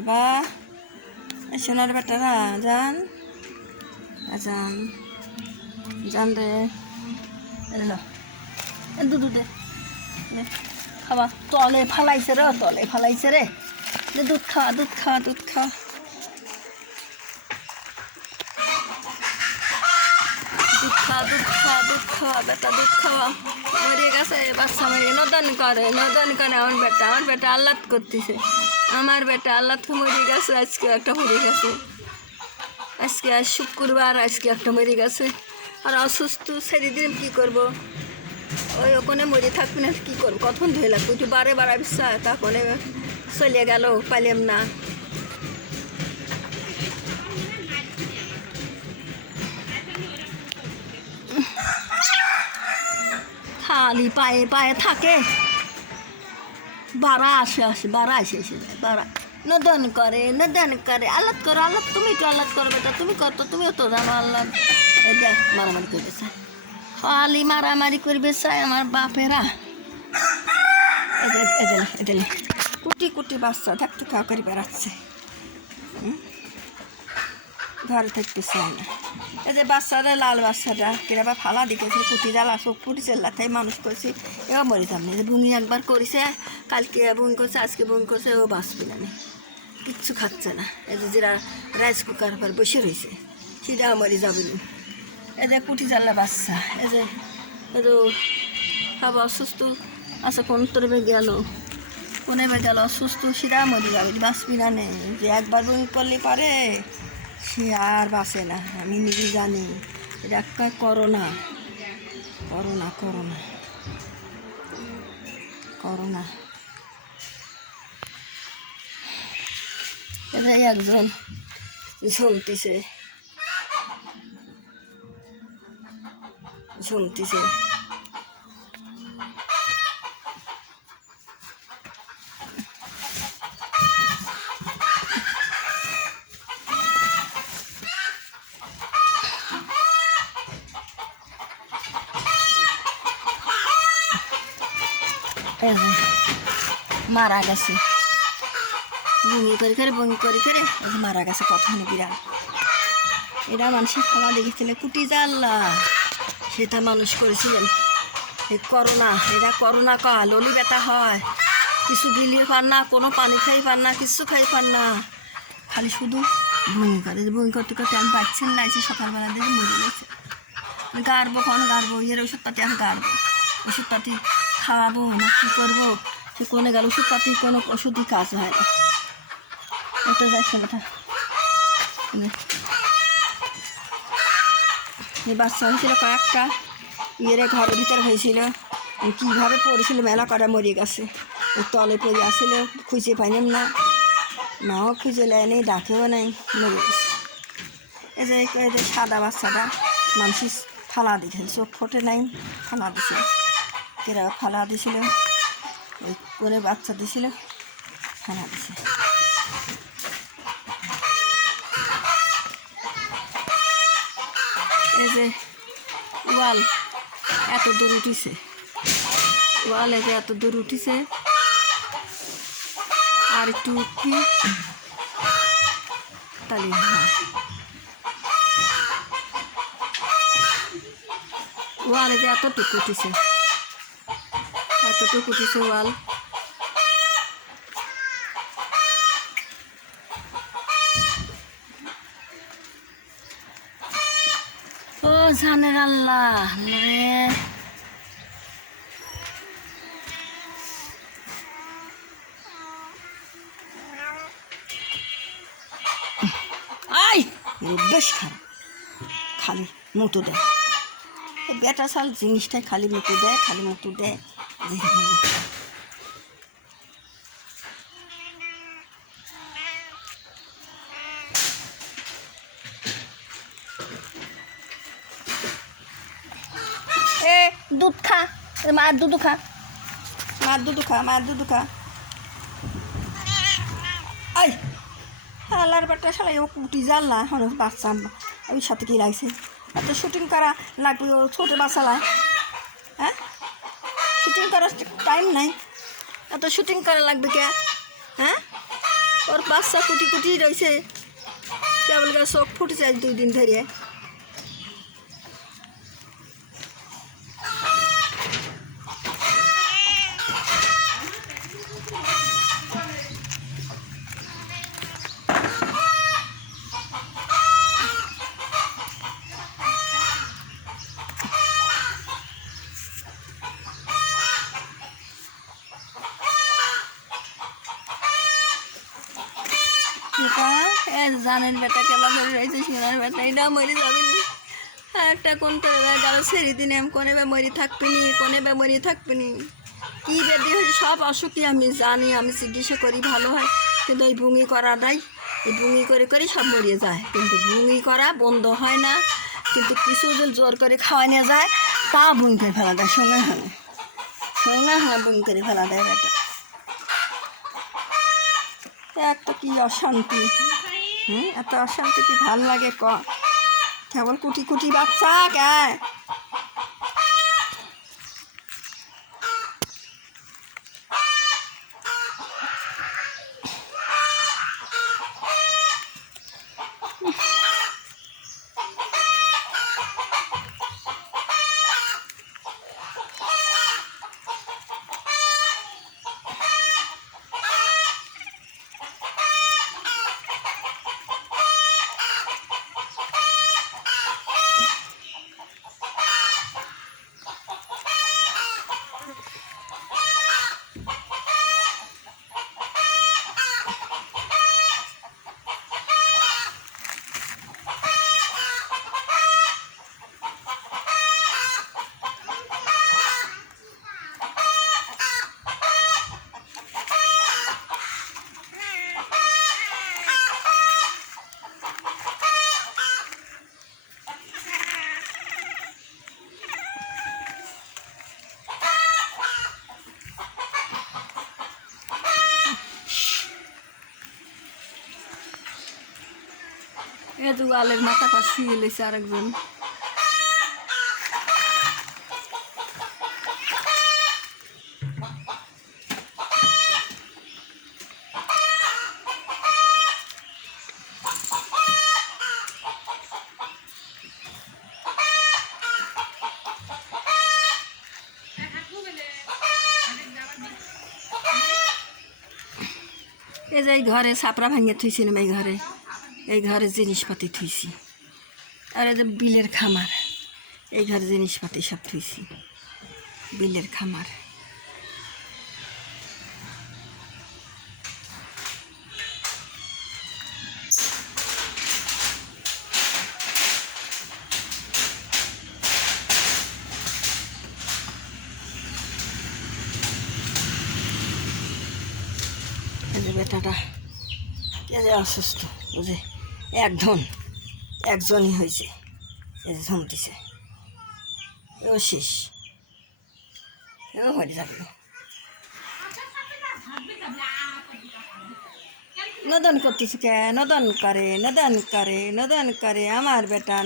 বাবা সোনার বেটারা যান যান যান রে এলো দুধ দে খাবা তলে ফালাইছে রে তলে ফালাইছে রে দুধ খাওয়া দুধ খাওয়া দুধ খাওয়া দুধ খাওয়া দুধ খাওয়া দুধ খাওয়া বেটা দুধ খাওয়া মরে গেছে বাচ্চা মরে নদন করে আমার বেটা আল্লাদ করতেছে আমার বেটা আল্লাদ মরে গেছে আজকে একটা মরে গেছে আজকে আজ শুক্রবার আজকে একটা মরে গেছে আর অসুস্থ সেদিন কী করবো ওই ওখানে মরে থাকবে না কী করবো কখন ধুয়ে লাগবে একটু বারে বাড়াবিসা তখন চলে গেল পাইলাম না খালি পায়ে পায়ে থাকে বাড়া আসে বাড়া এসে যায় বাড়া নদন করে আল্লাদ করো আল্লাদ তুমি তো আল্লাদ করো বেটা তুমি কত তুমিও তো জানো আল্লাদ দেখ মারামারি করবে চায় খালি মারামারি করবে চায় আমার বাপেরা এদেলে কুটি কুটি বাচ্চা থাকতে খাওয়া করে বেড়াচ্ছে ঘরে থাকতে চায় না এই যে বাচ্চারা লাল বাচ্চাটা কিরাবা ফালা দিতেছে কুটি জ্বালা চোখ ফুটি চেল্লাতে মানুষ করছি এবার মরিতাম না যে বুঙি একবার করেছে কালকে বুঙি করছে আজকে বুঙি করছে ও বাঁচবে না কিচ্ছু খাচ্ছে না এই যে যেটা রাইস কুকার পর বসে রয়েছে সেটাও মরে যাবে না এই যে কুটি জ্বালা বাচ্চা এই যে খাবার অসুস্থ আচ্ছা কোন তরবে গেল কোনে গেল অসুস্থ সেটাও মরে যাবে বাঁচবি না নেই যে একবার বুঙি করলে পারে সে আর বাঁচে না আমি নিজে জানি এটা একটা করোনা করোনা করোনা করোনা এটা একজন ঝুমতিছে মারা গেছে বমি করে মারা গেছে প্রথমে বিড়াল এরা মানুষের খাওয়া দেখেছিলেন কুটি জাল্লা সেটা মানুষ করেছিলেন এই করোনা এরা করোনা কাল ললি ব্যথা হয় কিছু গিলিয়ে পান না কোনো পানি খাই পান না কিছু খাই পান না খালি শুধু বমি করে বমি করতে করতে আমি পাচ্ছেন না এসে সকালবেলা দেখে মরে গেছে গাড়বো এর ওষুধপাতি আমি গাড়বো ওষুধপাতি খাওয়াবো না কী করবো সে কোনে গেল ওষুধপাতি কোনো ওষুধই কাজ হয় না এটা যাচ্ছে কথা এই বাচ্চা হয়েছিল কয়েকটা ঘরের ভিতরে হয়েছিল কীভাবে পড়েছিল মেলা করা মরে গেছে ওর তলে পড়ে আসলে খুঁজে পাইলাম না নাও খুঁজে নেয়নি ডাকেও নাই মরে গেছে এই যে সাদা বাচ্চাটা মানুষ ফালা দিয়েছিল চোখ ফোটে নাই ফালা দিছিল কেরা ফালা দিছিল ওই করে বাচ্চা দিছিল ফালা দিছে এই যে ওয়াল এত দূর উঠিছে ওয়াল এই যে এত দূর উঠিছে আর একটু উঠি তাহলে ওয়াল এই যে এতটুকু উঠিছে ওয়াল ও জানের আল্লাহ রে আই বেশ খালি মতো দেয় বেটা সাল জিনিসটাই খালি মতো দেয় দুধ খা মার দুধ খা আই হালার বাটা সালাই ও কুটি জানলা বাচ্চা ওই সাথে কি লাগছে এত শুটিং করা লাগবে ও ছোটো বাচ্চালায় হ্যাঁ শুটিং করার টাইম নাই এত শুটিং করা লাগবে কে হ্যাঁ ওর বাচ্চা কুটি কুটি রয়েছে, কেবল চোখ ফুটেছে আজ 2 দিন ধরে। জানেন বেটা কেলা করে রয়েছে, সোনার বেটা এটা মরে যাবে। একটা কোন গেল সেরি দিনে কোনে বা মরি থাকবিনি, কোনে বা মরি থাকবিনি, কী বেদি হয়েছে সব অসুখই আমি জানি, আমি চিকিৎসা করি ভালো হয়। কিন্তু ওই বুঙি করাটাই, এই বুঙি করে করে সব মরিয়ে যায়, কিন্তু বুঙি করা বন্ধ হয় না। কিন্তু কিছু যদি জোর করে খাওয়াই নিয়ে যায় তা বুঙি করে ফেলা দেয়, সঙ্গে সঙ্গে বুঙি করে ফেলা দেয় বেটা। একটা কি অশান্তি, এত অশান্তি কি ভাল লাগে ক? কেবল কুটি কুটি বাচ্চা কে। এ দুয়ালের মাথা পা শুয়ে লেছে আরেকজন। এই যে এই ঘরে ছাপড়া ভাঙিয়ে থুইছিলাম, এই ঘরে জিনিসপাতি থুইছি। আর এই যে বিলের খামার, এই ঘরে জিনিসপাতি সব থুইছি, বিলের খামার। এই যে বেটাটা কে যে অসুস্থ, বুঝে একজনই হয়েছে, এই যে ঝুমতিছে, এও শেষ, এও মরে যাবে। নদন করতেছে কে? নদন করে আমার বেটা।